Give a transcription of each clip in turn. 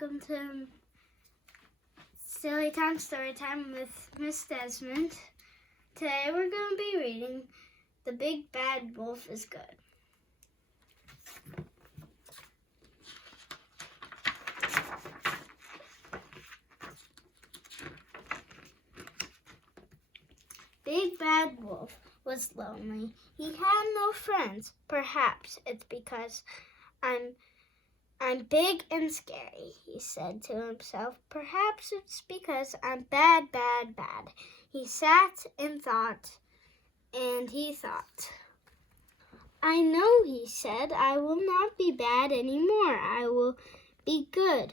welcome to Silly Time Story Time with Miss Desmond. Today we're going to be reading The Big Bad Wolf is Good. Big Bad Wolf was lonely. He had no friends. Perhaps it's because I'm big and scary, he said to himself. Perhaps it's because I'm bad. He sat and thought, and he thought. I know, he said, I will not be bad anymore. I will be good.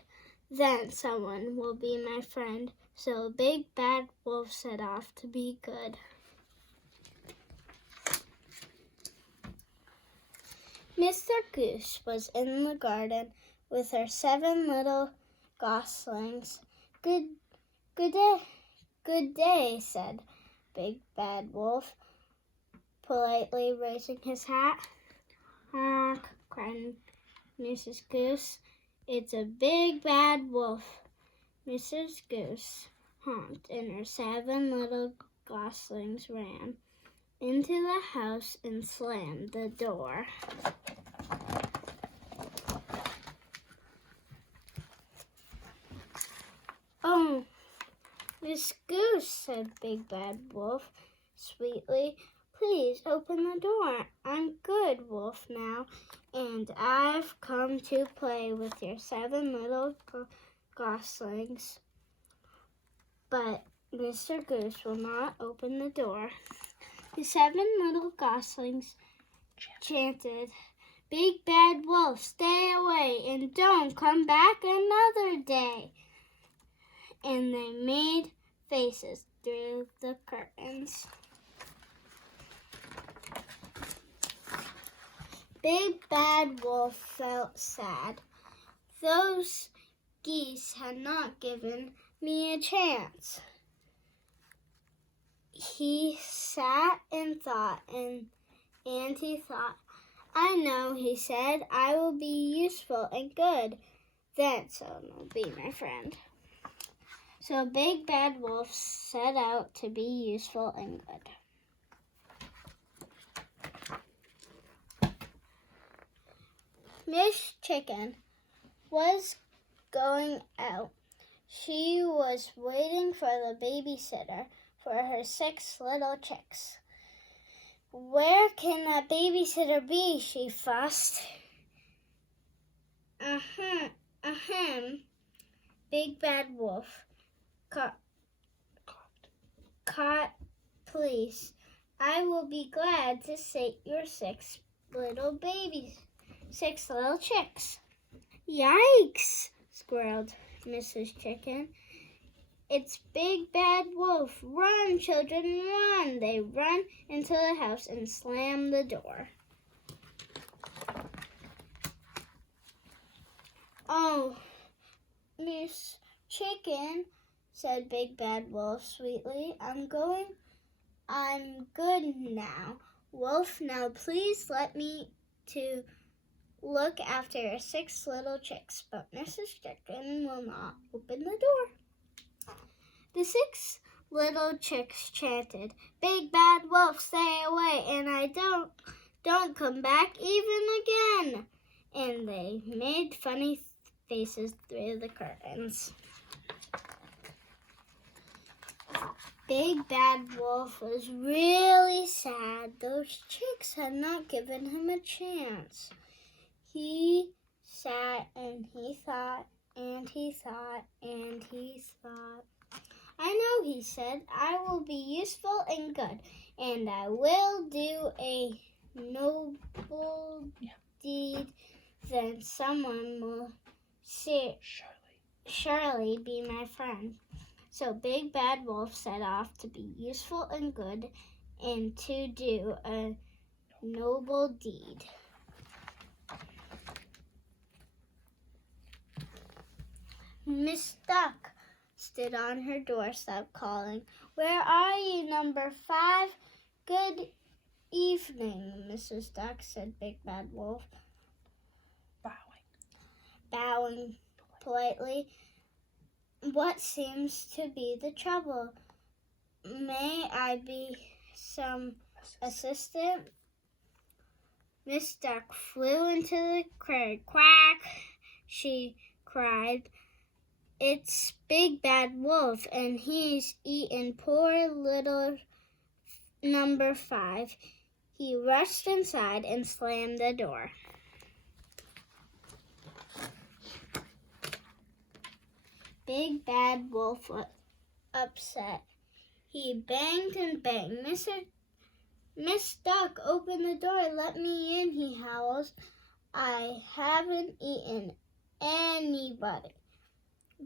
Then someone will be my friend. So Big Bad Wolf set off to be good. Mr. Goose was in the garden with her 7 little goslings. Good day, said Big Bad Wolf, politely raising his hat. Honk, cried Mrs. Goose. It's a big bad wolf. Mrs. Goose honked, and her 7 little goslings ran into the house and slammed the door. Oh, Miss Goose, said Big Bad Wolf sweetly, please open the door. I'm Good Wolf now, and I've come to play with your 7 little goslings. But Mr. Goose will not open the door. The 7 little goslings chanted, Big Bad Wolf, stay away and don't come back another day. And they made faces through the curtains. Big Bad Wolf felt sad. Those geese had not given me a chance. He sat and thought, and he thought, I know, he said, I will be useful and good. Then someone will be my friend. So Big Bad Wolf set out to be useful and good. Miss Chicken was going out. She was waiting for the babysitter for her 6 little chicks. Where can that babysitter be? She fussed. Ahem. Big Bad Wolf caught, please. I will be glad to see your 6 little babies, 6 little chicks. Yikes, squealed Mrs. Chicken. It's Big Bad Wolf. Run, children, run. They run into the house and slam the door. Oh, Miss Chicken, said Big Bad Wolf sweetly. I'm good now. Wolf, now please let me to look after your 6 little chicks. But Mrs. Chicken will not open the door. The 6 little chicks chanted, Big Bad Wolf, stay away, and I don't come back even again. And they made funny faces through the curtains. Big Bad Wolf was really sad. Those chicks had not given him a chance. He sat and he thought, and he thought, and he thought. I know, he said, I will be useful and good, and I will do a noble deed. Then someone will surely be my friend. So Big Bad Wolf set off to be useful and good and to do a noble deed. Miss Duck stood on her doorstep calling, Where are you, number 5? Good evening, Mrs. Duck, said Big Bad Wolf, bowing politely. What seems to be the trouble? May I be some assistant? Miss Duck flew into the crowd. Quack! She cried. It's Big Bad Wolf, and he's eaten poor little number 5. He rushed inside and slammed the door. Big Bad Wolf was upset. He banged and banged. Miss Duck, open the door. Let me in, he howls. I haven't eaten anybody.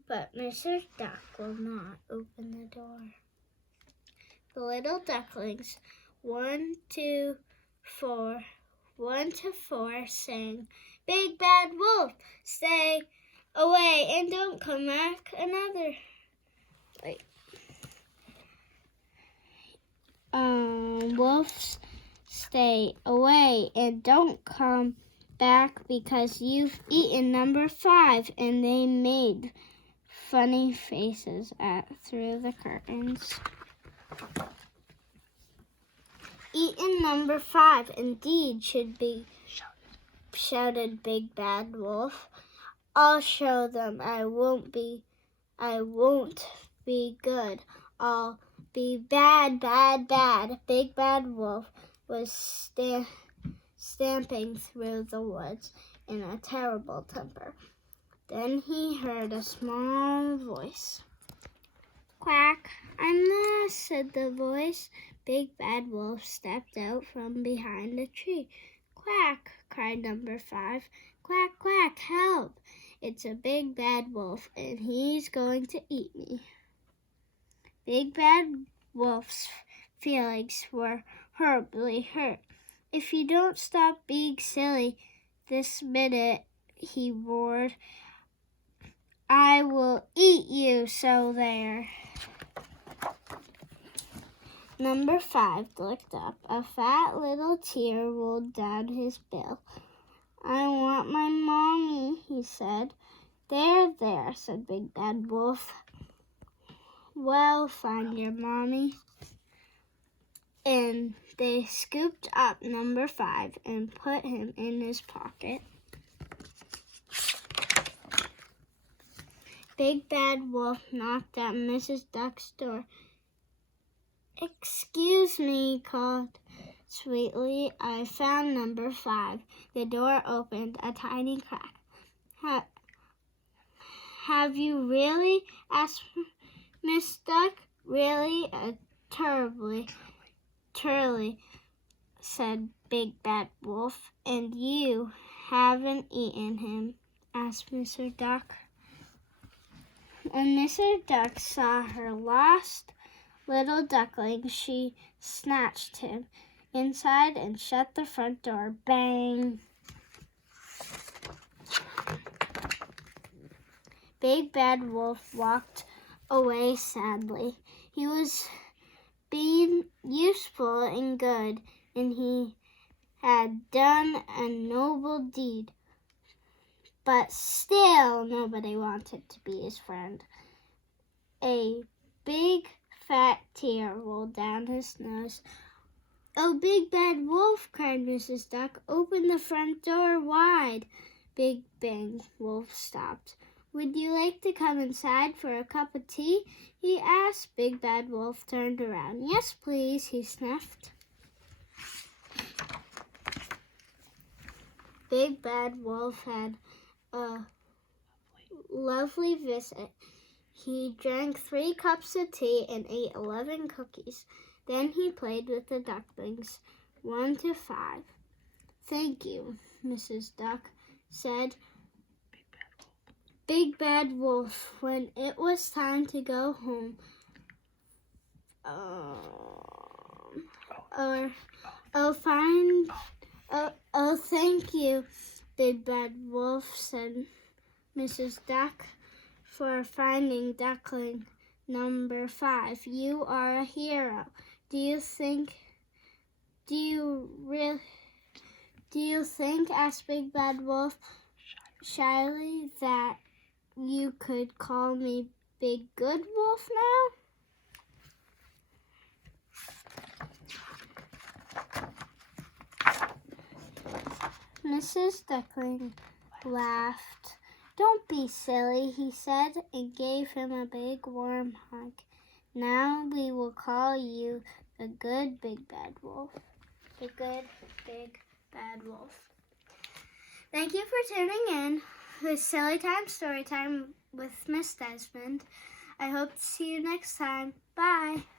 But Mrs. Duck will not open the door. The little ducklings, 1, 2, 4, 1 to 4, sang, Big Bad Wolf, stay away and don't come back another. Wolves, stay away and don't come back because you've eaten number 5. And they made funny faces through the curtains. Eaten number 5 indeed should be, shouted Big Bad Wolf. I'll show them I won't be good. I'll be bad, bad, bad. Big Bad Wolf was stamping through the woods in a terrible temper. Then he heard a small voice. Quack, I'm lost, said the voice. Big Bad Wolf stepped out from behind a tree. Quack, cried number 5. Quack, quack, help! It's a Big Bad Wolf, and he's going to eat me. Big Bad Wolf's feelings were horribly hurt. If you don't stop being silly this minute, he roared, I will eat you, so there. Number 5 looked up. A fat little tear rolled down his bill. I want my mommy, he said. There, there, said Big Bad Wolf. Well, find your mommy. And they scooped up number 5 and put him in his pocket. Big Bad Wolf knocked at Mrs. Duck's door. Excuse me, called sweetly. I found number 5. The door opened a tiny crack. Have you really? Asked Miss Duck. Really? Turly, said Big Bad Wolf. And you haven't eaten him? Asked Mr. Duck. When Mr. Duck saw her lost little duckling, she snatched him inside and shut the front door. Bang! Big Bad Wolf walked away sadly. He was being useful and good, and he had done a noble deed. But still, nobody wanted to be his friend. A big fat tear rolled down his nose. Oh, Big Bad Wolf, cried Mrs. Duck, open the front door wide. Big Bad Wolf stopped. Would you like to come inside for a cup of tea? He asked. Big Bad Wolf turned around. Yes, please, he sniffed. Big Bad Wolf had a lovely visit. He drank 3 cups of tea and ate 11 cookies. Then he played with the ducklings, 1 to 5. Thank you, Mrs. Duck said. Big Bad Wolf, when it was time to go home, thank you, Big Bad Wolf, said Mrs. Duck, for finding duckling number 5. You are a hero. Do you think, asked Big Bad Wolf shyly, that could call me Big Good Wolf now? Mrs. Duckling laughed. "Don't be silly," he said, and gave him a big warm hug. "Now we will call you the Good Big Bad Wolf." The Good Big Bad Wolf. Thank you for tuning in with Silly Time Story Time with Miss Desmond. I hope to see you next time. Bye.